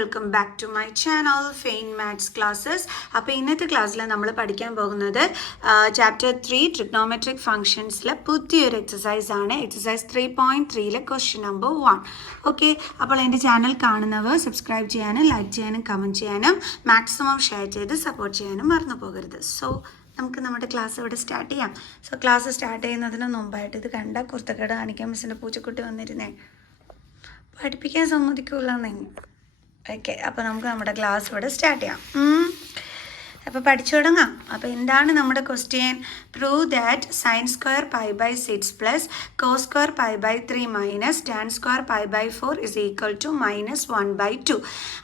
Welcome back to my channel fine maths classes. അപ്പോൾ ഇന്നത്തെ ക്ലാസ്സിൽ നമ്മൾ പഠിക്കാൻ പോകുന്നത് ചാപ്റ്റർ 3 ട്രിഗ്നോമെട്രിക് ഫംഗ്ഷൻസിലെ പുതിയൊരു എക്സസൈസ് ആണ്. Exercise 3.3 question number 1. ഓക്കെ, അപ്പോൾ എൻ്റെ ചാനൽ കാണുന്നവർ സബ്സ്ക്രൈബ് ചെയ്യാനും ലൈക്ക് ചെയ്യാനും കമൻറ്റ് ചെയ്യാനും മാക്സിമം ഷെയർ ചെയ്ത് സപ്പോർട്ട് ചെയ്യാനും മറന്നു പോകരുത്. സോ നമുക്ക് നമ്മുടെ ക്ലാസ് ഇവിടെ സ്റ്റാർട്ട് ചെയ്യാം. സോ ക്ലാസ് സ്റ്റാർട്ട് ചെയ്യുന്നതിന് മുമ്പായിട്ട് ഇത് കണ്ട കുർത്തക്കേട് കാണിക്കാൻ മിസ്സിൻ്റെ പൂച്ചക്കുട്ടി വന്നിരുന്നേ, പഠിപ്പിക്കാൻ സമ്മതിക്കൂലെന്നെ. ഓക്കെ, അപ്പോൾ നമുക്ക് നമ്മുടെ ക്ലാസ് ഇവിടെ സ്റ്റാർട്ട് ചെയ്യാം. അപ്പോൾ പഠിച്ചു തുടങ്ങാം. അപ്പോൾ എന്താണ് നമ്മുടെ question? Prove that sine square pi by 6 plus cos square pi by 3 minus tan square pi by 4 is equal to -1/2.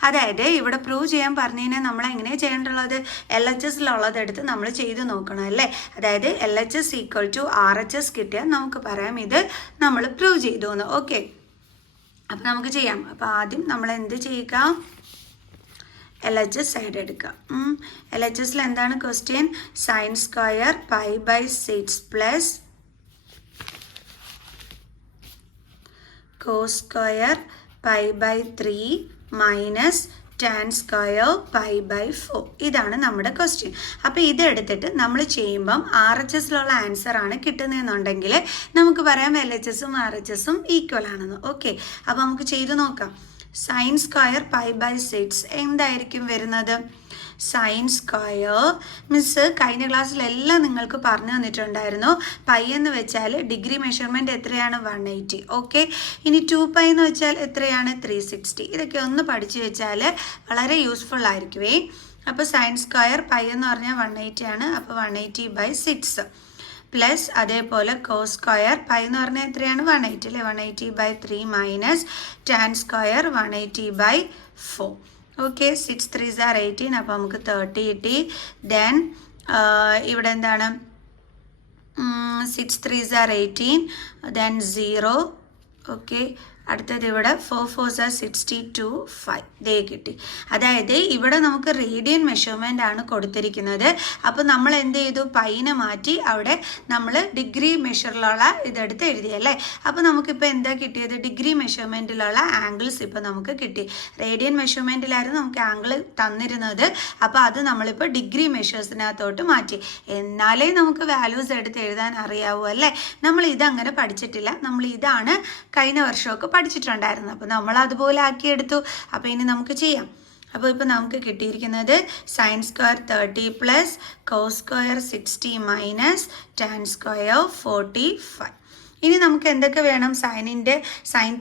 അതായത് ഇവിടെ പ്രൂവ് ചെയ്യാൻ പറഞ്ഞു കഴിഞ്ഞാൽ നമ്മൾ എങ്ങനെയാണ് ചെയ്യേണ്ടുള്ളത്? LHSലുള്ളത് എടുത്ത് നമ്മൾ ചെയ്ത് നോക്കണം അല്ലേ. അതായത് LHS ഈക്വൽ ടു RHS കിട്ടിയാൽ നമുക്ക് പറയാം ഇത് നമ്മൾ പ്രൂവ് ചെയ്തു എന്ന്. ഓക്കെ, അപ്പോൾ നമുക്ക് ചെയ്യാം. അപ്പോൾ ആദ്യം നമ്മൾ എന്ത് ചെയ്യുക? LHS സൈഡ് എടുക്കുക. LHSൽ എന്താണ് question? Sine square pi by 6 plus cos square pi by 3 minus tan square pi by 4. ഇതാണ് നമ്മുടെ ക്വസ്റ്റ്യൻ. അപ്പോൾ ഇതെടുത്തിട്ട് നമ്മൾ ചെയ്യുമ്പം RHSലുള്ള ആൻസർ ആണ് കിട്ടുന്നതെന്നുണ്ടെങ്കിൽ നമുക്ക് പറയാം LHSും RHSും ഈക്വൽ ആണെന്ന്. ഓക്കെ, അപ്പോൾ നമുക്ക് ചെയ്ത് നോക്കാം. സൈൻ സ്ക്വയർ പൈ ബൈ 6 എന്തായിരിക്കും വരുന്നത്? സൈൻ സ്ക്വയർ മിസ് കഴിഞ്ഞ ക്ലാസ്സിലെല്ലാം നിങ്ങൾക്ക് പറഞ്ഞു തന്നിട്ടുണ്ടായിരുന്നു. പൈ എന്ന് വെച്ചാൽ ഡിഗ്രി മെഷർമെൻറ്റ് എത്രയാണ്? 180. ഓക്കെ, ഇനി 2π എന്ന് വെച്ചാൽ എത്രയാണ്? 360. ഇതൊക്കെ ഒന്ന് പഠിച്ചു വെച്ചാൽ വളരെ യൂസ്ഫുൾ ആയിരിക്കുമേ. അപ്പോൾ സൈൻ സ്ക്വയർ പൈ എന്ന് പറഞ്ഞാൽ 180 ആണ്. അപ്പോൾ 180/6 പ്ലസ് അതേപോലെ കോസ് സ്ക്വയർ പൈ എന്ന് പറഞ്ഞാൽ എത്രയാണ്? 180 അല്ലേ. 180/3 minus tan square 180/4. Okay, 6 3s are 18. അപ്പോൾ നമുക്ക് 30 കിട്ടി. ദെൻ ഇവിടെ എന്താണ്? 6 3s are 18. ദെൻ 0. ഓക്കെ, അടുത്തത് ഇവിടെ 4 4s are 62 5. ദേ കിട്ടി. അതായത് ഇവിടെ നമുക്ക് റേഡിയൻ മെഷർമെൻ്റ് ആണ് കൊടുത്തിരിക്കുന്നത്. അപ്പോൾ നമ്മൾ എന്ത് ചെയ്തു? പൈനെ മാറ്റി അവിടെ നമ്മൾ ഡിഗ്രി മെഷറിലുള്ള ഇതെടുത്ത് എഴുതിയല്ലേ. അപ്പോൾ നമുക്കിപ്പോൾ എന്താ കിട്ടിയത്? ഡിഗ്രി മെഷർമെൻറ്റിലുള്ള ആംഗിൾസ് ഇപ്പോൾ നമുക്ക് കിട്ടി. റേഡിയൻ മെഷർമെൻറ്റിലായിരുന്നു നമുക്ക് ആംഗിൾ തന്നിരുന്നത്. അപ്പോൾ അത് നമ്മളിപ്പോൾ ഡിഗ്രി മെഷേഴ്സിനകത്തോട്ട് മാറ്റി. എന്നാലേ നമുക്ക് വാല്യൂസ് എടുത്ത് എഴുതാൻ അറിയാവൂ അല്ലേ. നമ്മൾ ഇതങ്ങനെ പഠിച്ചിട്ടില്ല. നമ്മൾ ഇതാണ് കഴിഞ്ഞ വർഷമൊക്കെ പഠിച്ചിട്ടുണ്ടായിരുന്നു. അപ്പോൾ നമ്മൾ അതുപോലെ ആക്കിയെടുത്തു. അപ്പോൾ ഇനി നമുക്ക് ചെയ്യാം. അപ്പോൾ ഇപ്പോൾ നമുക്ക് കിട്ടിയിരിക്കുന്നത് sine square 30 plus cos square 60 minus tan square 45. ഇനി നമുക്ക് എന്തൊക്കെ വേണം? സൈൻ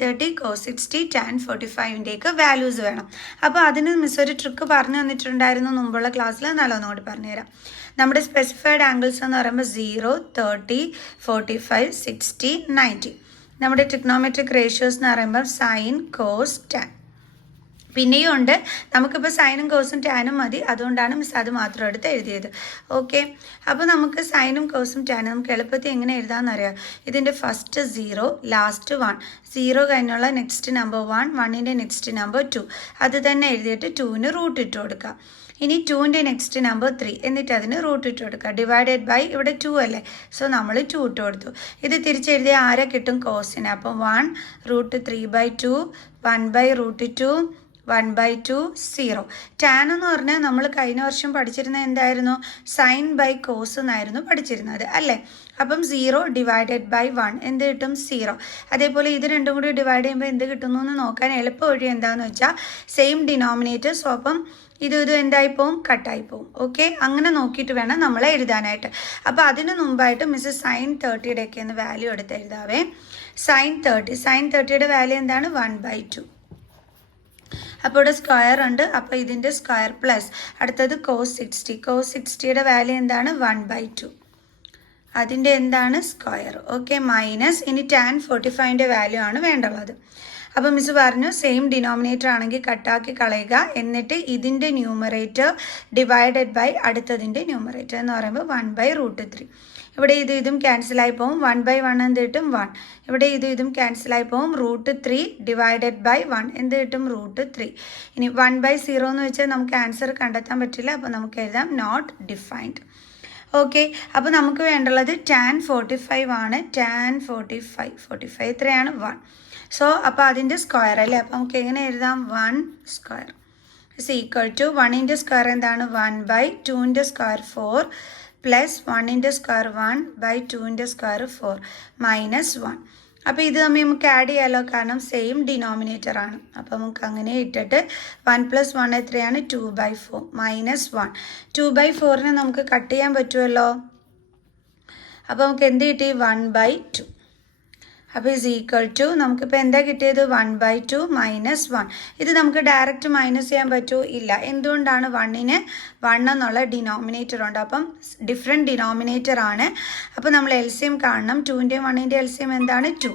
30 കോസ് 60 ടാൻ 45ൻ്റെയൊക്കെ വാല്യൂസ് വേണം. അപ്പോൾ അതിന് മിസ് ഒരു ട്രിക്ക് പറഞ്ഞു തന്നിട്ടുണ്ടായിരുന്നു മുമ്പുള്ള ക്ലാസ്സിൽ. നല്ലൊന്നുകൂടി പറഞ്ഞുതരാം. നമ്മുടെ സ്പെസിഫൈഡ് ആംഗിൾസ് എന്ന് പറയുമ്പോൾ 0 30 45 60 90. നമ്മുടെ ട്രിഗ്നോമെട്രിക് റേഷ്യോസ് എന്ന് പറയുമ്പോൾ സൈൻ കോസ് ടാൻ. പിന്നെയും ഉണ്ട്, നമുക്കിപ്പോൾ സൈനും കോസും ടാനും മതി, അതുകൊണ്ടാണ് മിസ് അത് മാത്രം എടുത്ത് എഴുതിയത്. ഓക്കെ, അപ്പോൾ നമുക്ക് സൈനും കോസും ടാനും നമുക്ക് എളുപ്പത്തിൽ എങ്ങനെ എഴുതാമെന്നറിയാം. ഇതിൻ്റെ ഫസ്റ്റ് 0 ലാസ്റ്റ് 1. 0 കഴിഞ്ഞുള്ള നെക്സ്റ്റ് നമ്പർ 1, 1ൻ്റെ നെക്സ്റ്റ് നമ്പർ 2. അത് തന്നെ എഴുതിയിട്ട് 2ന് റൂട്ട് ഇട്ട് കൊടുക്കാം. ഇനി 2ൻ്റെ നെക്സ്റ്റ് നമ്പർ 3 എന്നിട്ട് അതിന് റൂട്ട് ഇട്ട് കൊടുക്കുക. ഡിവൈഡഡ് ബൈ ഇവിടെ 2 അല്ലേ, സോ നമ്മൾ 2 ഇട്ട് കൊടുത്തു. ഇത് തിരിച്ചെഴുതിയാൽ ആരെ കിട്ടും? കോസിന്. അപ്പം 1 √3/2 1/√2 1/2 0. ടാൻ എന്ന് പറഞ്ഞാൽ നമ്മൾ കഴിഞ്ഞ വർഷം പഠിച്ചിരുന്നത് എന്തായിരുന്നു? സൈൻ ബൈ കോസ് എന്നായിരുന്നു പഠിച്ചിരുന്നത് അല്ലേ. അപ്പം 0 ഡിവൈഡഡ് ബൈ 1 എന്ത് കിട്ടും? 0. അതേപോലെ ഇത് രണ്ടും കൂടി ഡിവൈഡ് ചെയ്യുമ്പോൾ എന്ത് കിട്ടുന്നു എന്ന് നോക്കാൻ എളുപ്പ വഴി എന്താണെന്ന് വെച്ചാൽ സെയിം ഡിനോമിനേറ്റർ, സോ അപ്പം ഇത് എന്തായിപ്പോവും? കട്ടായിപ്പോവും. ഓക്കെ, അങ്ങനെ നോക്കിയിട്ട് വേണം നമ്മൾ എഴുതാനായിട്ട്. അപ്പോൾ അതിന് മുമ്പായിട്ട് മിസ് സൈൻ 30യുടെയൊക്കെ ഒന്ന് വാല്യൂ എടുത്ത് എഴുതാവേ. സൈൻ 30യുടെ വാല്യൂ എന്താണ്? 1/2. അപ്പോൾ ഇവിടെ സ്ക്വയർ ഉണ്ട്, അപ്പോൾ ഇതിൻ്റെ സ്ക്വയർ പ്ലസ് അടുത്തത് കോസ് 60യുടെ വാല്യൂ എന്താണ്? 1/2. അതിൻ്റെ എന്താണ്? സ്ക്വയർ. ഓക്കെ, മൈനസ് ഇനി ടാൻ 45ൻ്റെ വാല്യൂ ആണ് വേണ്ടുള്ളത്. അപ്പോൾ മിസ് പറഞ്ഞു സെയിം ഡിനോമിനേറ്റർ ആണെങ്കിൽ കട്ടാക്കി കളയുക. എന്നിട്ട് ഇതിൻ്റെ ന്യൂമറേറ്റർ ഡിവൈഡഡ് ബൈ അടുത്തതിൻ്റെ ന്യൂമറേറ്റർ എന്ന് പറയുമ്പോൾ 1/√3. ഇവിടെ ഇതും ക്യാൻസലായി പോകും. 1/1 എന്ത് കിട്ടും? 1. ഇവിടെ ഇതും ക്യാൻസലായി പോകും. √3 ഡിവൈഡഡ് ബൈ 1 എന്ത് കിട്ടും? √3. ഇനി 1/0 എന്ന് വെച്ചാൽ നമുക്ക് ആൻസർ കണ്ടെത്താൻ പറ്റില്ല. അപ്പോൾ നമുക്ക് എഴുതാം നോട്ട് ഡിഫൈൻഡ്. ഓക്കെ, അപ്പോൾ നമുക്ക് വേണ്ടുള്ളത് ടാൻ 45 ആണ്. ടാൻ 45 എത്രയാണ്? 1. സോ അപ്പോൾ അതിൻ്റെ സ്ക്വയർ അല്ലേ. അപ്പോൾ നമുക്ക് എങ്ങനെ എഴുതാം? 1 square. Is equal to 1 square എന്താണ് 1/2 സ്ക്വയർ 4 പ്ലസ് 1 സ്ക്വയർ 1/2 സ്ക്വയർ 4 -1. അപ്പോൾ ഇത് നമുക്ക് ആഡ് ചെയ്യാമല്ലോ, കാരണം സെയിം ഡിനോമിനേറ്റർ ആണ്. അപ്പോൾ നമുക്ക് അങ്ങനെ ഇട്ടിട്ട് 1 + 1 എത്രയാണ് 2/4 -1. 2/4നെ നമുക്ക് കട്ട് ചെയ്യാൻ പറ്റുമല്ലോ. അപ്പോൾ നമുക്ക് എന്ത് കിട്ടി 1/2. അപ്പോൾ ഇസ് ഈക്വൽ ടു നമുക്കിപ്പോൾ എന്താ കിട്ടിയത് 1/2 -1. ഇത് നമുക്ക് ഡയറക്റ്റ് മൈനസ് ചെയ്യാൻ പറ്റുമോ? ഇല്ല. എന്തുകൊണ്ടാണ് 1ന് 1 എന്നുള്ള ഡിനോമിനേറ്റർ ഉണ്ട്. അപ്പം ഡിഫറെൻറ്റ് ഡിനോമിനേറ്റർ ആണ്. അപ്പോൾ നമ്മൾ എൽസിയം കാണണം. 2ൻ്റെയും 1ൻ്റെയും എൽസിയം എന്താണ് 2.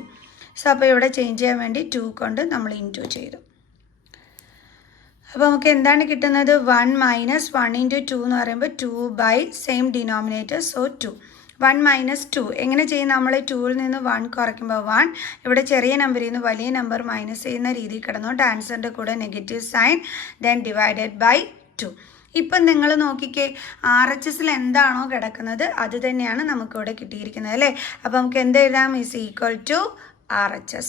സോ അപ്പോൾ ഇവിടെ ചേഞ്ച് ചെയ്യാൻ വേണ്ടി 2 കൊണ്ട് നമ്മൾ ഇൻറ്റു ചെയ്തു. അപ്പോൾ നമുക്ക് എന്താണ് കിട്ടുന്നത് 1 - 1 × 2 എന്ന് പറയുമ്പോൾ 2 സെയിം ഡിനോമിനേറ്റർ, സോ 2. 1 - 2 എങ്ങനെ ചെയ്യും? നമ്മൾ 2ൽ നിന്ന് 1 കുറയ്ക്കുമ്പോൾ 1, ഇവിടെ ചെറിയ നമ്പറിൽ നിന്ന് വലിയ നമ്പർ മൈനസ് ചെയ്യുന്ന രീതിയിൽ കിടന്നുകൊണ്ട് ആൻസറിൻ്റെ കൂടെ negative sign, then divided by 2. ഇപ്പം നിങ്ങൾ നോക്കിക്കേ, RHSൽ എന്താണോ കിടക്കുന്നത് അത് തന്നെയാണ് നമുക്കിവിടെ കിട്ടിയിരിക്കുന്നത് അല്ലേ. അപ്പോൾ നമുക്ക് എന്ത് എഴുതാം? Is equal to RHS.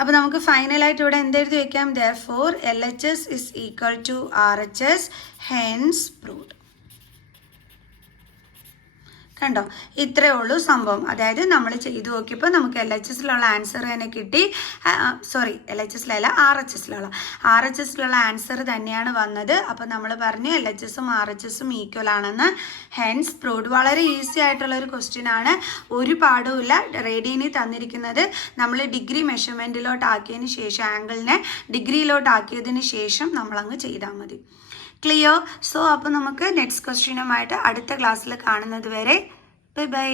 അപ്പോൾ നമുക്ക് ഫൈനലായിട്ട് ഇവിടെ എന്തെഴുതി വയ്ക്കാം? therefore LHS is equal to RHS, hence proved. കണ്ടോ, ഇത്രയേ ഉള്ളൂ സംഭവം. അതായത് നമ്മൾ ചെയ്തു നോക്കിയപ്പോൾ നമുക്ക് LHSലുള്ള ആൻസർ തന്നെ കിട്ടി. LHSലല്ല RHSലുള്ള ആൻസർ തന്നെയാണ് വന്നത്. അപ്പോൾ നമ്മൾ പറഞ്ഞു LHSും RHSും ഈക്വൽ ആണെന്ന്. Hence proved. വളരെ ഈസി ആയിട്ടുള്ള ഒരു ക്വസ്റ്റ്യൻ ആണ്, ഒരു പാടുമില്ല. റേഡിയനിൽ തന്നിരിക്കുന്നത് നമ്മൾ ഡിഗ്രി മെഷർമെൻറ്റിലോട്ട് ആക്കിയതിന് ശേഷം, ആംഗിളിനെ ഡിഗ്രിയിലോട്ട് ആക്കിയതിന് ശേഷം നമ്മളങ്ങ് ചെയ്താൽ മതി. ക്ലിയർ? സോ അപ്പോൾ നമുക്ക് നെക്സ്റ്റ് ക്വസ്റ്റ്യനുമായിട്ട് അടുത്ത ക്ലാസ്സിൽ കാണുന്നത് വരെ ബൈ ബൈ.